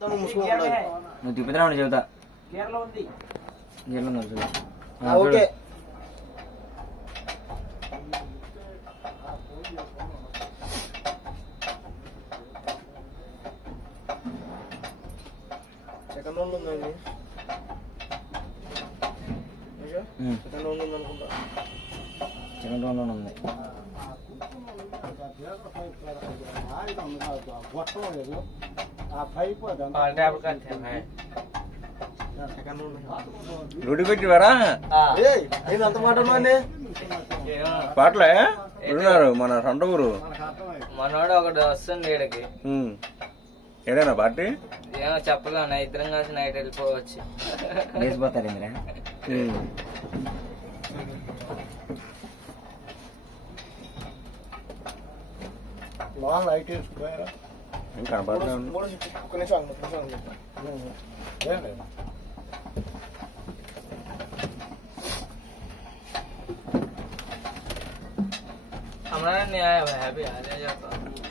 నువ్వు తిప్పుతున్నా చెబుతా okay second round ఉందండి. సెకండ్ రౌండ్ ఉంది అనుకుంటా. సెకండ్ రౌండ్ ఉంది. డ్యూటీ పెట్టివారా అంత మాట పాటలే ఉన్నారు మన సొంత ఊరు. మనోడు ఒకటి వస్తుంది ఈడకి. ఏడైనా పార్టీ ఏమో చెప్పలేము. ఇద్దరం కలిసి నైట్ వెళ్ళిపోవచ్చు. వేసిపోతారు ఇంద్రా. ఇంకా కనపడతా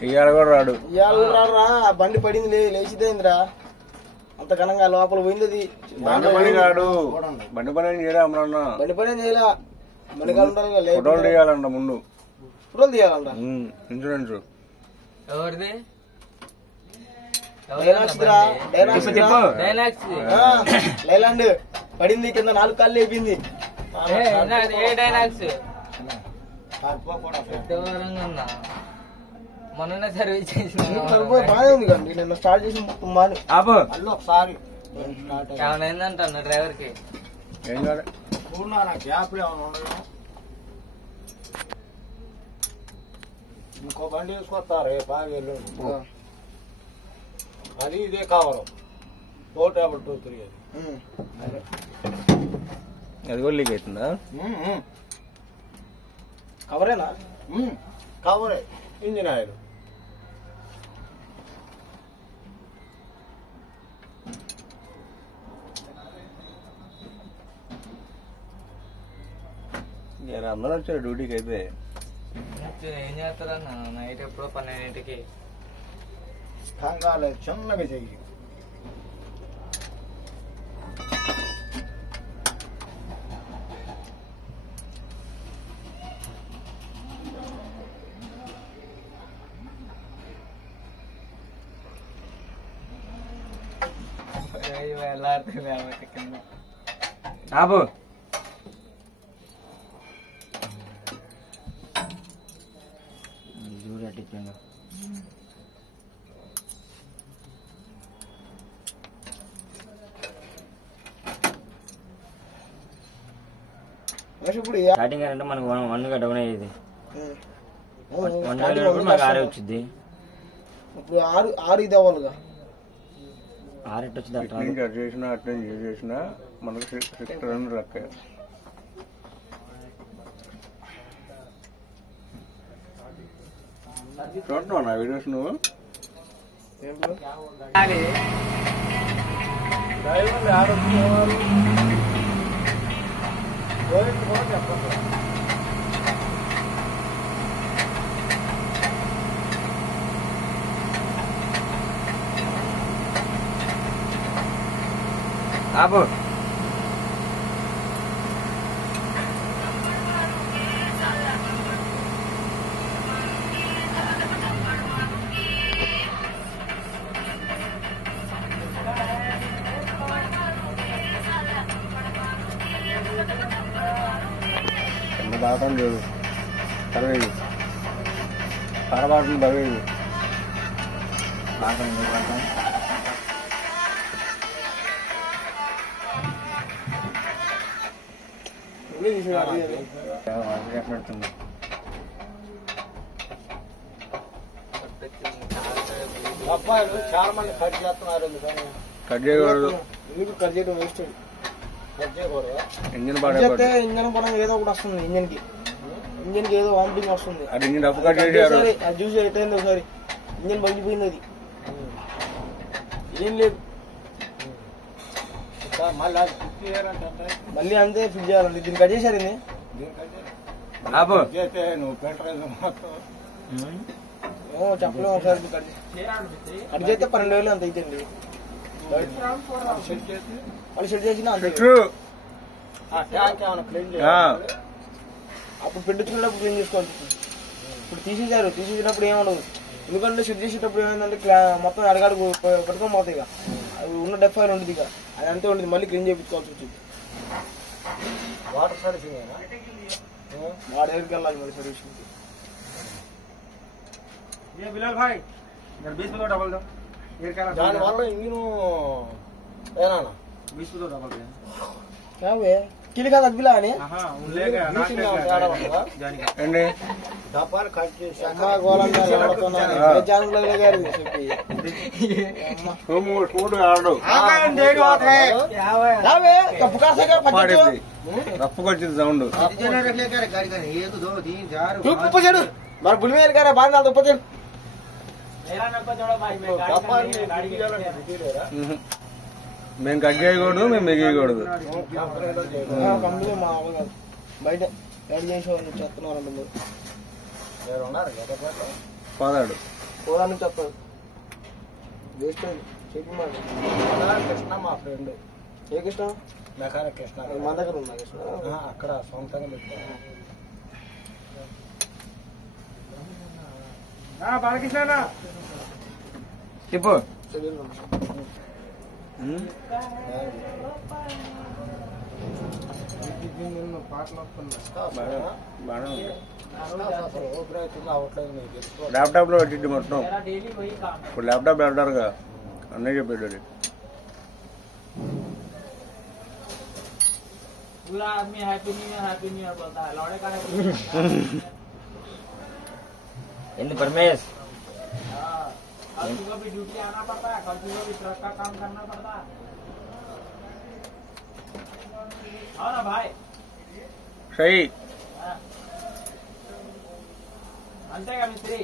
ఇవాళ కూడా రాడు. ఇవాళ కూడా రాడురా. బండి పడింది లేచిదేంద్రా అంత ఘనంగా లోపల పోయింది. అది బండి పని రాడు. బండి పని చేయలే అమ్మన్నా. బండి పని చేయలే. బండి కాలు ఫోటోలు తీయాలంట ముందు. ఫోటోలు తీయాలంట. ఇన్సూరెన్స్ ఎవరిది? లైలాండ్ పడింది కింద 4 కాళ్ళు లేపింది. ఏ డైలాగ్స్ మొన్న సర్వీస్ చేసిన బాగానే ఉంది కండి. నిన్న స్టార్ట్ చేసి మొత్తం ఒకసారి ఏమైనా ఏందంట డ్రైవర్ కి. ఏం కాదు. గ్యాప్ ఇంకో బండి వేసుకొస్తారు బాగా అది ఇదే కావరం 4 అది కూడా లీక్ అవుతుందా? కవరేనా? కవరే. ఇంజిన్ ఆయిల్ అందరూ వచ్చారు డ్యూటీకి. అయితే ఏం చేస్తారన్న నైట్ ఎప్పుడో 12ంటికి కంగాలే చిన్నగా చెయ్యి. ఆపు. చూడట్టింగా స్టార్టింగ్ అంటే మనకు 1 డౌన్ అయ్యేది. 1 మనకు 6 వచ్చింది. ఇప్పుడు 6 ఇది అవ్వాలిగా. 6 ఎట్టు వచ్చింది అట్లా చేసినా అట్లా చేసినా మనకు 6 రన్ లెక్క. చూస్తున్నావు నా వీడియోస్ నువ్వు? ఆపు. బాగా లేదు పర్వాలేదు. పరబాటు పర్వాలేదు. బాగా పెడుతుంది. అబ్బాయిలు చాలా మంది కట్ చేస్తున్నారు. కట్ చేయకూడదు. కట్ చేయడం వేస్ట్. ఇంజిన్ ఇంజన్ కూడా ఏదో ఒకటి వస్తుంది. ఇంజన్ కి ఏదో వామిటింగ్ వస్తుంది. అది ఇంజిన్ డబ్బు కట్ చేశారు. అది చూసి ఎట్టయింది ఒకసారి. ఇంజన్ బగిపోయింది. అది ఏం లేదు. మళ్ళీ అంతే ఫిట్ చేయాలండి. దీన్ని కట్ చేశారు. నువ్వు పెట్రోల్ చెప్పలేము. ఒకసారి కట్ చేస్తే 12,000 అంత అవుతుంది. వాళ్ళు షెడ్ చేసినా అంతే. ఫిల్టర్ ఆ ట్యాంక్ ఏమైనా క్లీన్ ఆ. చేయాలి. అప్పుడు పెట్టించుకున్నప్పుడు క్లీన్ చేసుకోవాలి. ఇప్పుడు తీసేసినప్పుడు ఏముండదు. ఎందుకంటే షెడ్ చేసేటప్పుడు ఏమైందంటే మొత్తం అడగాడు పట్టుకొని పోతాయి ఇక. అది ఉన్న డెఫైర్ ఉండదు ఇక. అది అంతే ఉండదు, మళ్ళీ క్లీన్ చేయించుకోవాల్సి వచ్చింది. వాటర్ సర్వీసింగ్ వాడి దగ్గరికి వెళ్ళాలి మరి సర్వీసింగ్. దానివల్ల ఇంజిన్ కిలి కాదు అద్భిలా అని రప్పుకొచ్చింది సౌండ్. మరి బులిమేరు గారా బాగా ఉప్పచాడు మేము కట్ చేయకూడదు, మేము మిగియకూడదు. కంపెనీ మా బయట రెడీ చేసేవాళ్ళు చెప్తున్నారు. పోదాడు పోదా నుంచి చెప్తారు. వేస్ట్ చెప్పి మాట కృష్ణ మా ఫ్రెండ్. ఏ కృష్ణ? మెకానిక్ కృష్ణ. మన దగ్గర ఉన్నా కృష్ణ అక్కడ సొంతంగా పెట్టాను. బాలకృష్ణ చెప్పు. ల్యాప్టాప్ లో వచ్చింది మొత్తం. ఇప్పుడు ల్యాప్టాప్ పెడతారుగా అన్నీ చెప్పాడు అది. ఏంది పరమేశ్? సై అంతేగా మిస్త్రి,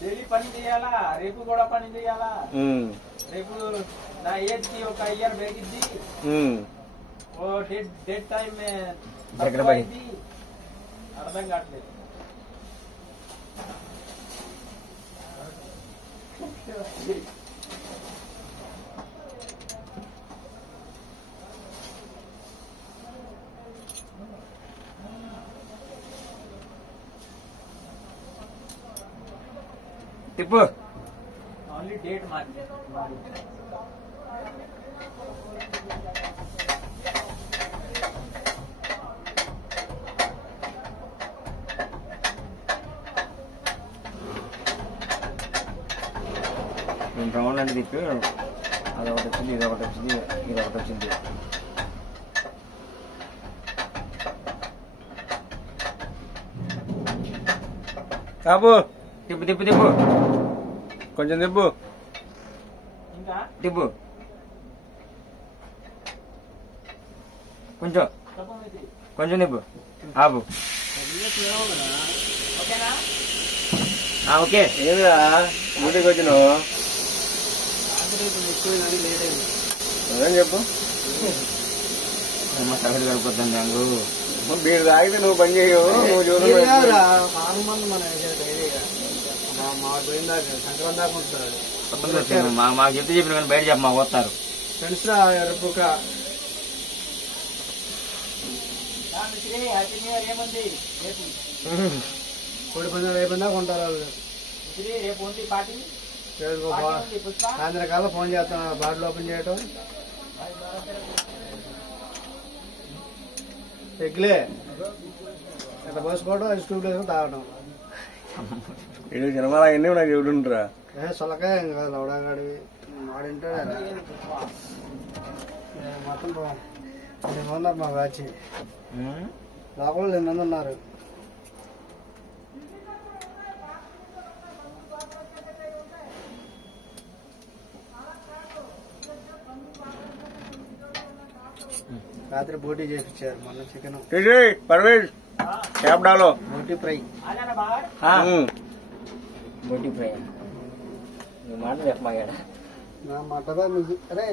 డైలీ పని చేయాలా, రేపు కూడా పని చేయాలా. రేపు నా ఏజ్ కి ఒక ఇయర్ పెరిగిద్ది. ఓ డెడ్ టైం అర్థం కావట్లేదు. తిప్పు. ఓన్లీ డేట్ మార్చి రౌండ్ అంటే తిప్పి అదొకటి వచ్చింది, ఇదొకటి వచ్చింది, ఇదొకటి వచ్చింది. కాపు తిప్పు తిప్పు తిప్పు కొంచెం తిప్పు. ఇంకా తిప్పు కొంచెం కొంచెం తిప్పు. ఆపు. ఓకేనా? ఓకే. ఏమిరా డ్యూటీకి వచ్చినావు? అదేం చెప్పు. సగటు కడుపుద్దాం దాంగు. మీరు తాగితే నువ్వు పని చేయవు, నువ్వు చూడు. సంక్రాంతి దాకా ఉంటాడు. మాకు చెప్తే చెప్పిన కానీ బయట చెప్ప మాకు వస్తారు ఫ్రెండ్స్ ఎరుపుక మిస్త్రి హ్యాపీ న్యూ ఇయర్ ఏముంది రేపు? కోడి పందెం రేపు దాకా ఉంటారు వాళ్ళు. మిస్త్రి రేపు ఉంది పార్టీ. సాయంత్రం కాలం ఫోన్ చేస్తాను, బాటిల్ ఓపెన్ చేయటం. ఎగ్లే ఇట్లా పోసుకోవడం, ఐస్ క్యూబ్ వేసుకొని తాగడం. ఇది సినిమాలు అవన్నీ నాకు చెబుతుంటారా? సొలకాయ ఇంకా లవడాగాడివి వాడింటే మొత్తం 2 ఉన్నారు మా బ్యాచ్. లోపల 2 మంది ఉన్నారు. రాత్రి బోటీ చేయించారు మొన్న చికెన్. పర్వేజ్ క్యాప్ డాలో బోటీ ఫ్రై. బొట్టి ఫ్రై మాట చెప్పమాగాడ. నా మటగా అరే